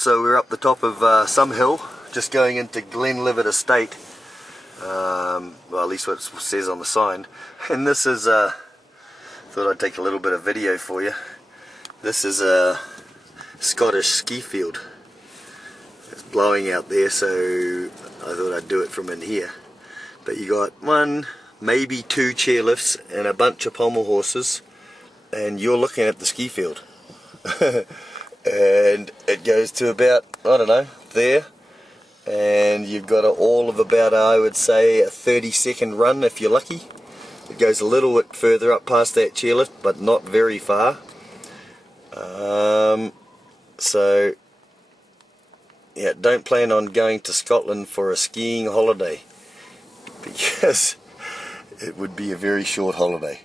So we're up the top of some hill, just going into Glenlivet Estate. Well, at least what it says on the sign. And this is, thought I'd take a little bit of video for you. This is a Scottish Skifield. It's blowing out there, so I thought I'd do it from in here. But you got one, maybe two chairlifts and a bunch of pommel horses, and you're looking at the Skifield. And it goes to about, I don't know, there, and you've got all of about, I would say, a 30-second run if you're lucky. It goes a little bit further up past that chairlift, but not very far. So yeah, don't plan on going to Scotland for a skiing holiday, because it would be a very short holiday.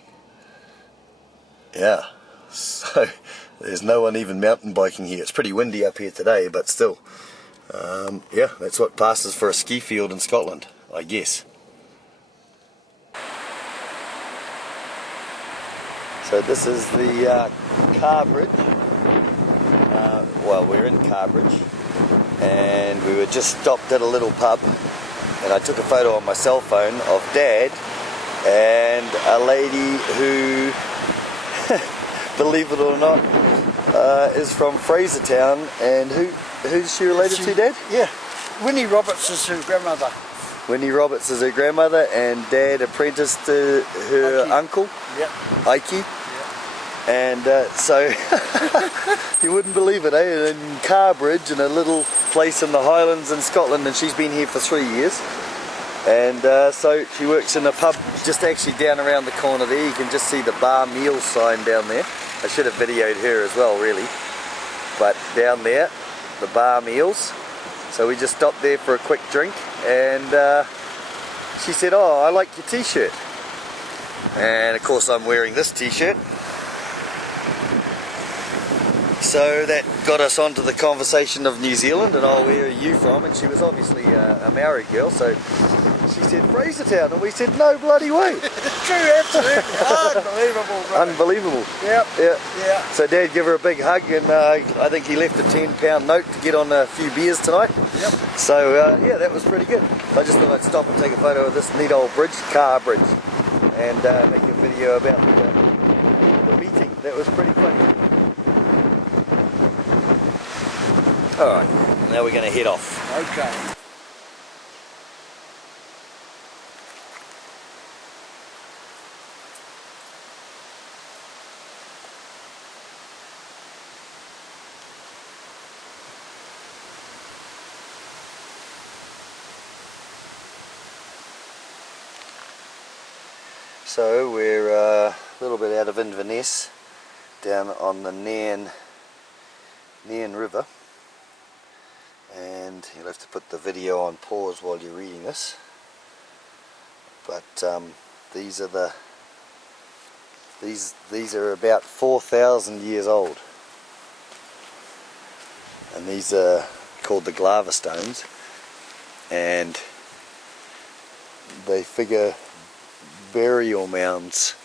Yeah, so there's no one even mountain biking here. It's pretty windy up here today, but still, yeah, that's what passes for a ski field in Scotland, I guess. So this is the Carr Bridge. Well, we're in Carr Bridge, and we were just stopped at a little pub, and I took a photo on my cell phone of Dad and a lady who, believe it or not, is from Frasertown. And who's she related to, Dad? Yeah, Winnie Roberts is her grandmother. Winnie Roberts is her grandmother, and Dad apprenticed to her uncle, Ike. Yep. And so, you wouldn't believe it, eh? In Carr Bridge, in a little place in the Highlands in Scotland, and she's been here for 3 years. And so she works in a pub just actually down around the corner there. You can just see the bar meal sign down there. I should have videoed her as well, really. But down there, the bar meals. So we just stopped there for a quick drink, and she said, "Oh, I like your t-shirt." And of course I'm wearing this t-shirt. So that got us onto the conversation of New Zealand, and oh, where are you from? And she was obviously a Maori girl, so she said Frasertown, and we said no bloody way. It's true, absolutely. Unbelievable, bro. Unbelievable. Yep. Yeah. So Dad gave her a big hug, and I think he left a £10 note to get on a few beers tonight. Yep. So yeah, that was pretty good. I just thought I'd stop and take a photo of this neat old bridge, Carr Bridge, and make a video about the meeting. That was pretty funny. Alright, now we're going to head off. Okay. So we're a little bit out of Inverness, down on the Nairn River. And you'll have to put the video on pause while you're reading this. But these are about 4,000 years old, and these are called the Klava stones, and they figure burial mounds,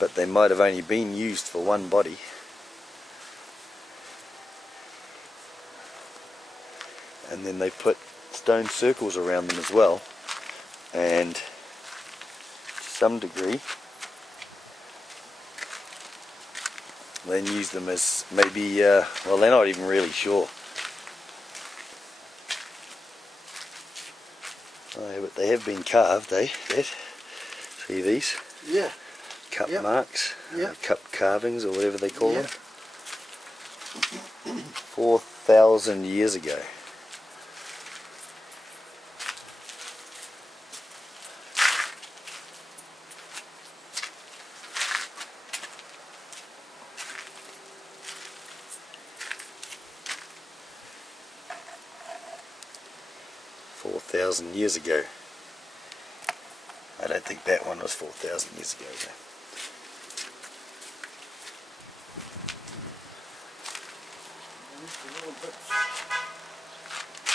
but they might have only been used for one body. And then they put stone circles around them as well, and to some degree then use them as maybe, well, they're not even really sure. Oh, yeah, but they have been carved, eh? See these? Yeah. Cup marks, cup carvings, or whatever they call them. 4,000 years ago. Years ago. I don't think that one was 4,000 years ago though.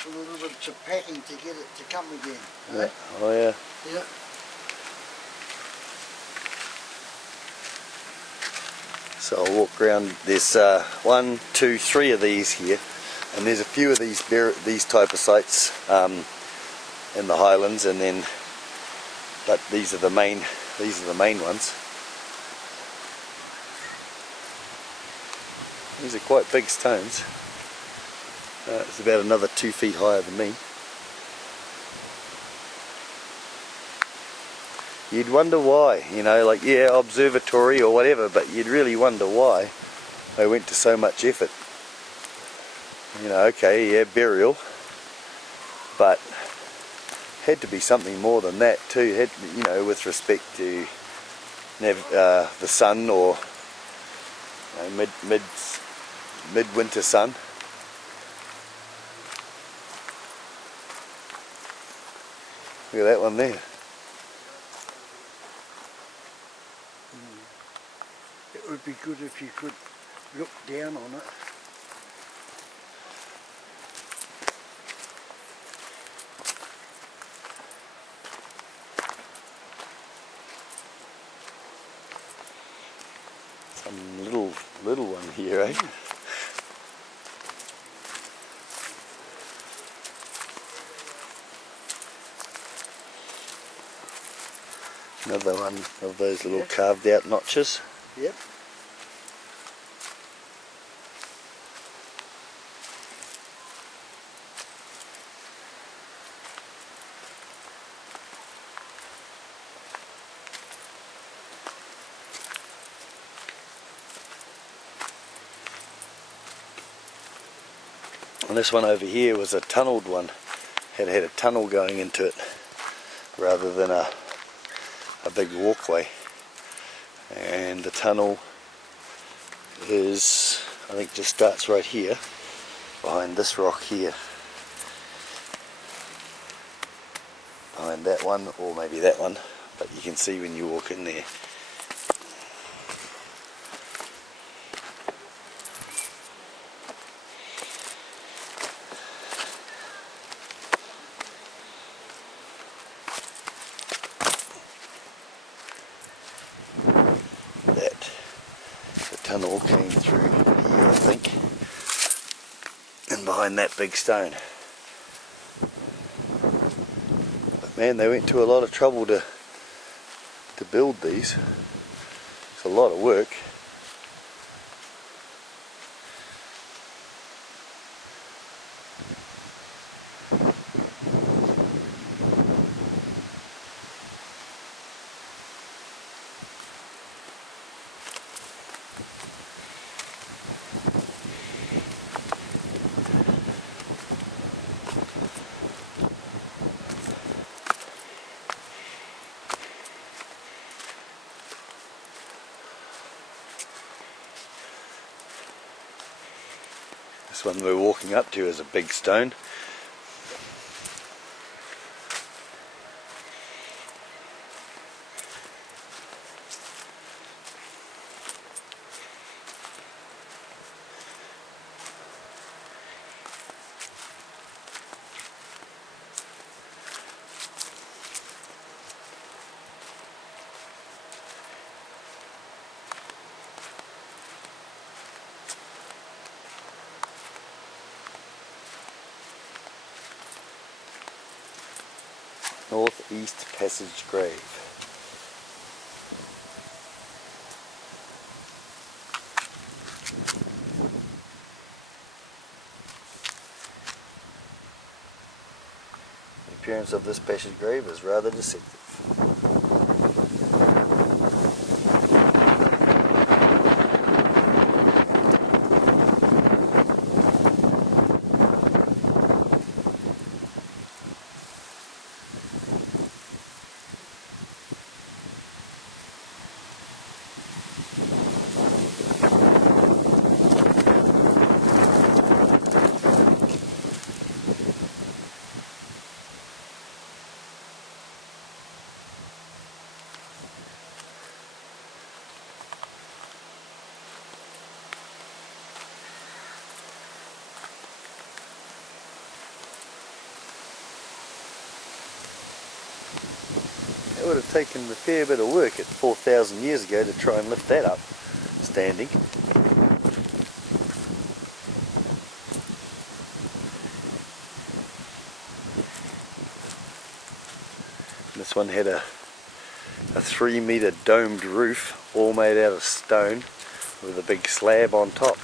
A little bit of packing to get it to come again. Yeah. Right? Oh yeah. Yeah. So I'll walk around. There's 1, 2, 3 of these here. And there's a few of these type of sites in the Highlands, and then but these are the main ones. These are quite big stones. It's about another 2 feet higher than me. You'd wonder why, you know, like, yeah, observatory or whatever, but you'd really wonder why they went to so much effort. You know, okay, yeah, burial, but had to be something more than that too. Had, you know, with respect to the sun, or you know, midwinter sun. Look at that one there. It would be good if you could look down on it. Some little one here, eh? Another one of those little carved out notches. Yep. And this one over here was a tunnelled one. Had a tunnel going into it rather than a big walkway. And the tunnel is, I think, just starts right here behind this rock here. Behind that one, or maybe that one, but you can see when you walk in there. Tunnel came through here, I think, and behind that big stone. But man, they went to a lot of trouble to build these. It's a lot of work. This one we're walking up to is a big stone. Northeast Passage Grave. The appearance of this passage grave is rather deceptive. It would have taken a fair bit of work at 4,000 years ago to try and lift that up standing. This one had a 3-metre domed roof, all made out of stone, with a big slab on top.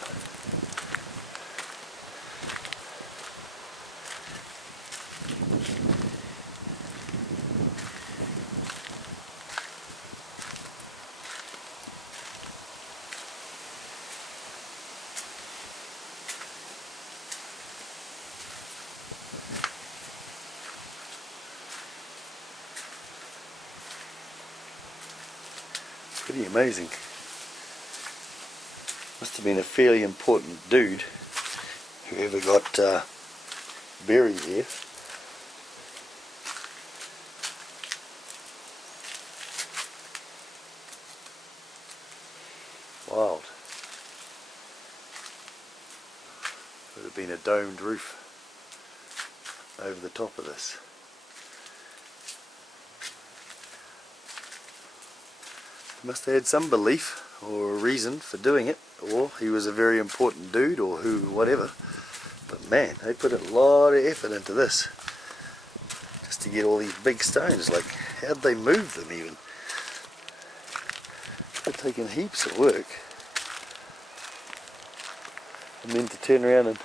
Pretty amazing. Must have been a fairly important dude, whoever got buried there. Wild. Would have been a domed roof over the top of this. He must have had some belief or a reason for doing it, or he was a very important dude, or who, whatever. But man, they put a lot of effort into this just to get all these big stones. Like, how'd they move them even? They're taking heaps of work. And then to turn around and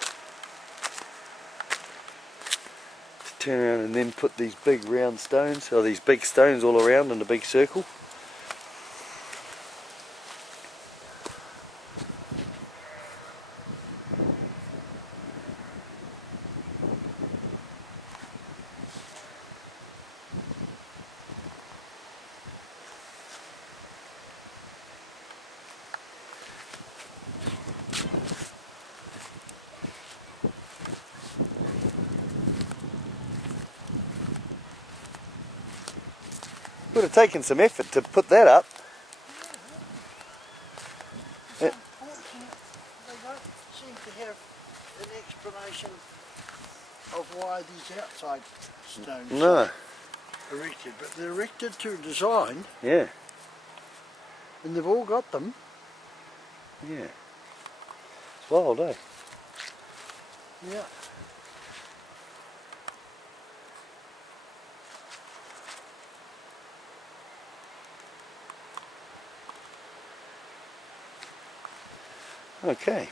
then put these big round stones, or these big stones all around in a big circle. Would have taken some effort to put that up. It's unfortunate they don't seem to have an explanation of why these outside stones are erected, but they're erected to a design. Yeah. And they've all got them. Yeah. It's wild, eh? Yeah. Okay.